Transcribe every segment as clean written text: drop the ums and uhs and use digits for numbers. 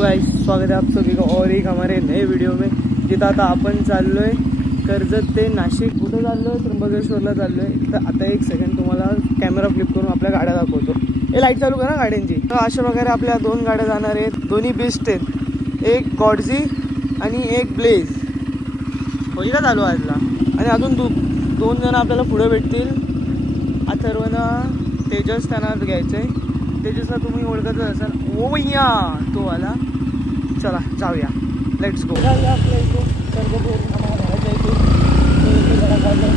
Guys, स्वागत है आप सभी का और एक हमारे नए वीडियो में। जिथं आता आपण चाललो आहे कर्जत ते नाशिक। कुठे चाललो आहे? त्र्यंबकेश्वरला चाललो आहे। तर आता एक सेकंड तुम्हाला कॅमेरा फ्लिप करून आपल्या गाड्या दाखवतो। हे लाईट चालू करा गाड्यांची। तर अशा प्रकारे आपल्या दोन गाड्या जाणार आहेत, दोन्ही बेस्ट आहेत, एक गॉडझी आणि एक ब्लेज। होईल का चालू आजला? आणि अजून दोन जण आपल्याला पुढे भेटतील, अथर्वना तेजस त्यांना घ्यायचं आहे। तेजसला तुम्ही ओळखतच असाल, ओ भैया तो आला। चला जाऊया, लेट्स गो। आपल्या इथे कर्जतवरून आम्हाला घराच्या इथे जरा गाडी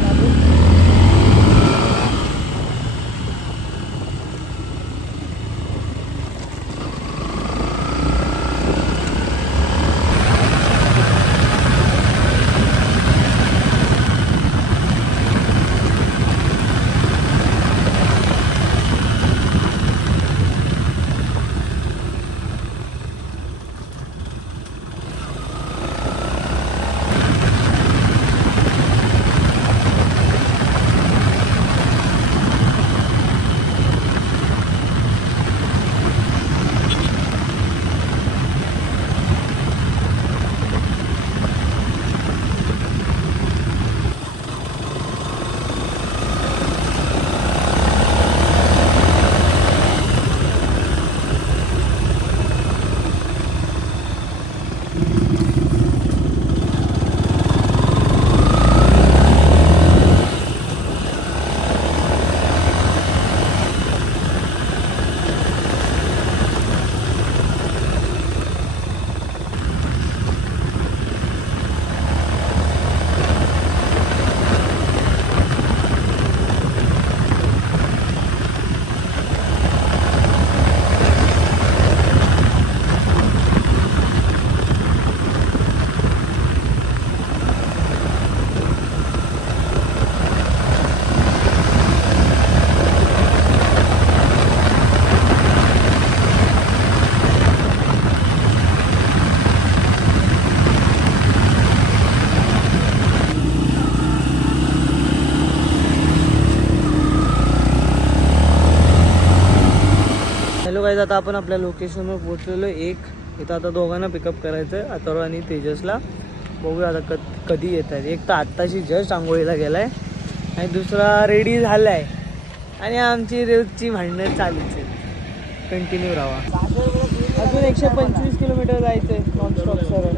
गाइस, आता आपण आपल्या लोकेशनवर पोहोचलेलो आहे। इथं आता दोघांना पिकअप करायचं आहे, अथर्व आणि तेजसला। बघूया आता कधी येत आहेत। एक तर आत्ताशी जस्ट आंघोळीला गेला आहे आणि दुसरा रेडी झाला आहे। आणि आमची रोजची भांडणं चालूच आहे, कंटिन्यू राहा। अजून 125 किलोमीटर जायचं आहे नॉनस्टॉप सरळ।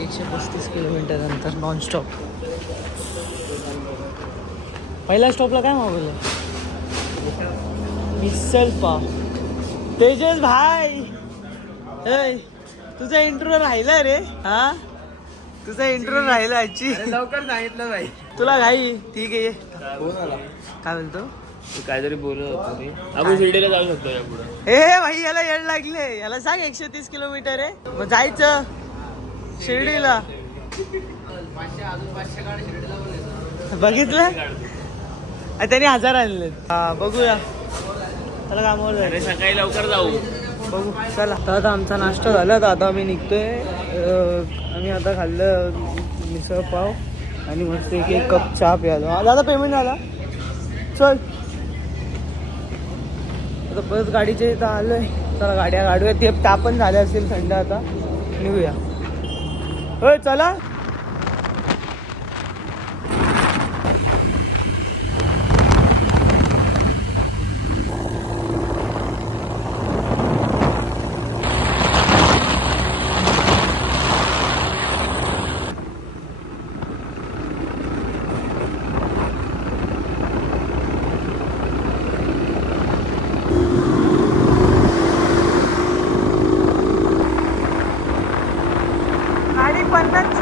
एकशे 35 किलोमीटर नंतर नॉनस्टॉप। पहिल्या स्टॉपला काय मागवलं? मिसल पाव। तेजस भाई, तुझा इंट्रो राहिला रे। हा, तुझा इंट्रो राहिला आजची। लवकर सांगितलं भाई, तुला घाई? ठीक आहे, काय बोलतो? काहीतरी बोलत होतो मी। आपण शिर्डीला जाऊ शकतो या पुढे। हे भाई, याला येड लागले। याला सांग 130 किलोमीटर आहे, मग जायचं शिर्डीला। बघितलं, त्यांनी 1000 आणले। हा, बघूया, चला कामावर जायचं। सकाळी लवकर जाऊ, बघू, चला। तर आता आमचा नाश्ता झाला, तर आता आम्ही निघतोय। आम्ही आता खाल्लं मिसळ पाव आणि मस्त एक कप चहा प्यायला। दादा पेमेंट झाला, चल। आता परत गाडीच्या इथं आलोय, चला गाड्या गाडूया। ते तापण झाले असतील थंड, आता निघूया। होय चला। गाडी 50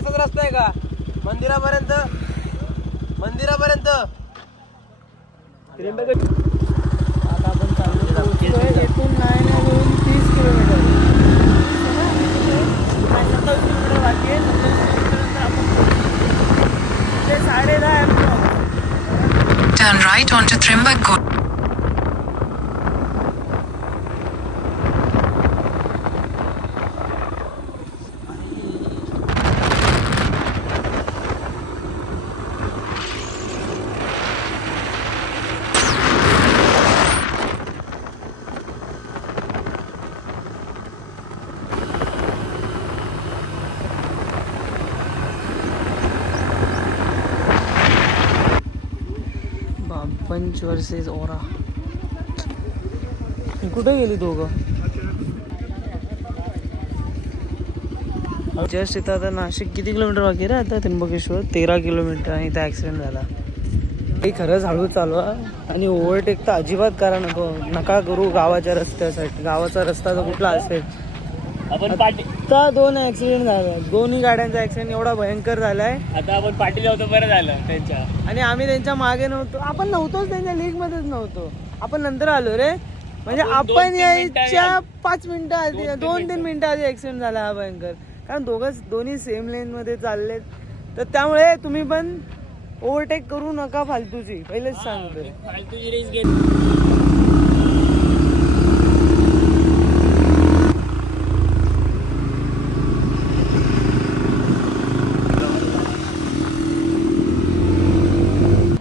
असाच रस्ता आहे का मंदिरापर्यंत? आता आपण चाललो इथून नाही धरून 30 किलोमीटर 27 किलोमीटर बाकी आहे. 27 किलोमीटर आपण 10:30 आहे. Turn right onto Trimbak Go. पंच वर्सेस ओरा. कुठे गेली दोघं? जस्ट इथं आता नाशिक किती किलोमीटर बाकी रे आता त्र्यंबकेश्वर? 13 किलोमीटर आणि इथं ॲक्सिडेंट झाला. हे खरंच हळू चालवा आणि ओव्हरटेक तर अजिबात करा नका करू गावाच्या रस्त्यासाठी. गावाचा रस्ता जर कुठला असेल. आपण पाटी आता 2 ॲक्सिडेंट झाले. दोन्ही गाड्यांचा ॲक्सिडेंट एवढा भयंकर झालाय. आता आपण पाटीला होतो, बरं झालं त्यांच्या. आणि आम्ही त्यांच्या मागे नव्हतो. आपण नव्हतोच त्यांच्या लीग मध्येच नव्हतो. आपण नंतर आलो रे. म्हणजे आपण यायच्या 5 मिनिटं आधी 2-3 मिनिटं आधी ऍक्सिडेंट झाला हा भयंकर. कारण दोन्ही सेम लेन मध्ये चाललेत. तर त्यामुळे तुम्ही पण ओव्हरटेक करू नका फालतूची. पहिलेच सांगतोय. फालतूची रेस घेत.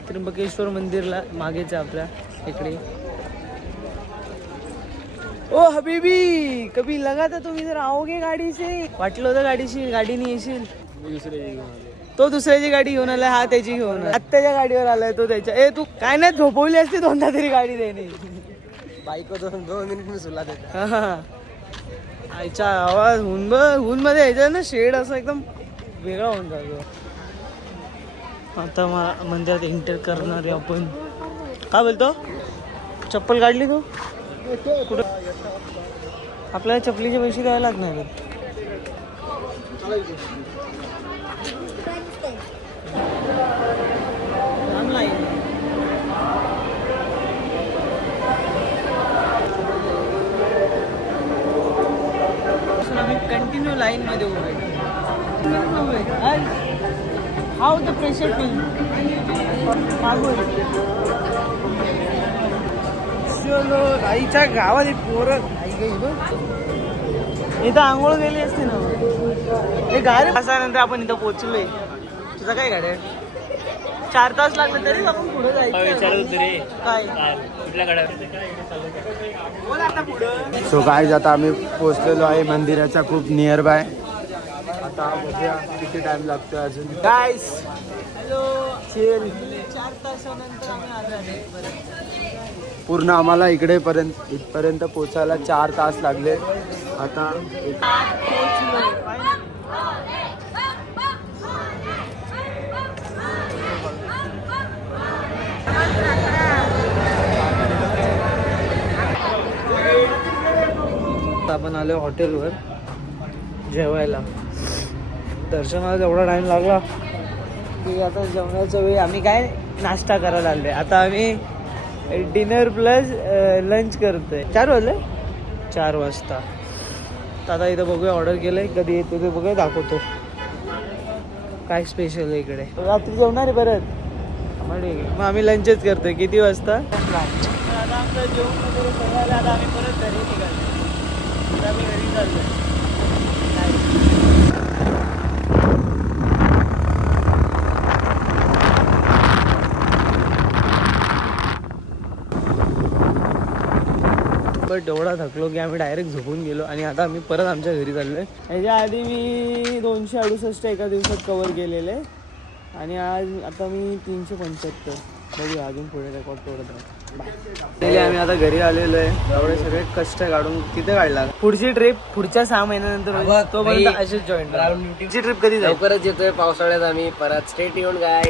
त्र्यंबकेश्वर मंदिरला मागेच आपल्या इकडे. ओ हबीबी कभी लगा था तुम इधर आओगे गाडी से? वाटलं होतं गाडीने येशील. तो दुसऱ्याची गाडी घेऊन आलाय, हा त्याची घेऊन आला. आत्ताच्या गाडीवर आलाय तो त्याच्या. तू काय नाही झोपवली असती 2दा तरी गाडी त्याने. बाईक 2 मिनिट मी सुला देतो. आईचा आवाज हून मध्ये यायचा ना शेड असं एकदम वेगळा होऊन जातो. आता मंदिरात एंटर करणार आहे आपण. काय बोलतो? चप्पल काढली तू? कुठं? आपल्याला चपलीचे पैसे द्यावे लागणार. आम्ही कंटिन्यू लाईन मध्ये उभे. हाऊ द प्रेशर फील मागून. चलो आईच्या गावात पोरं इथं आंघोळ गेली असते ना. हे गाडी नंतर आपण इथं पोहोचलोय. तुझा काय गाडी आहे? 4 तास लागले तरी आपण पुढे जायचं. काय कुठल्या गाड्या? सो गाईज आता आम्ही पोहोचलेलो आहे मंदिराच्या खूप नियर बाय. आता बघूया किती टाइम लागतोय अजून. Guys hello. 4 तासानंतर आम्ही आलो. पूर्ण आम्हाला इथपर्यंत पोचायला 4 तास लागले. आता आपण आलो हॉटेलवर जेवायला. दर्शनाला एवढा टाइम लागला की आता जेवणाच्या वेळी आम्ही काय नाश्ता करायला आलोय. आता आम्ही डिनर प्लस लंच करतोय. 4 वाजले 4 वाजता. तर आता इथं बघूया ऑर्डर केलंय. कधी येतो ते बघूया, दाखवतो काय स्पेशल आहे इकडे. रात्री जेवणार आहे परत. मग आम्ही लंचच करतोय. किती वाजता? आता आमचं जेवण वगैरे सगळं. आता आम्ही परत घरी निघालो. आता आम्ही घरी चाललोय. बट एवढा थकलो की आम्ही डायरेक्ट झोपून गेलो. आणि आता आम्ही परत आमच्या घरी चाललोय. ह्याच्या आधी मी 268 एका दिवसात कव्हर केलेले. आणि आता मी 375. बघूया अजून पुढे रेकॉर्ड तोडत राहतो. आम्ही आता घरी आलेलो आहे. एवढे सगळे कष्ट काढून किती काढला. पुढची ट्रिप पुढच्या 6 महिन्यानंतर तो पर्यंत अशीच जॉईन. ट्रिप कधी जाईल? लवकरच येतोय पावसाळ्यात आम्ही परत. स्टेट येऊन गाय.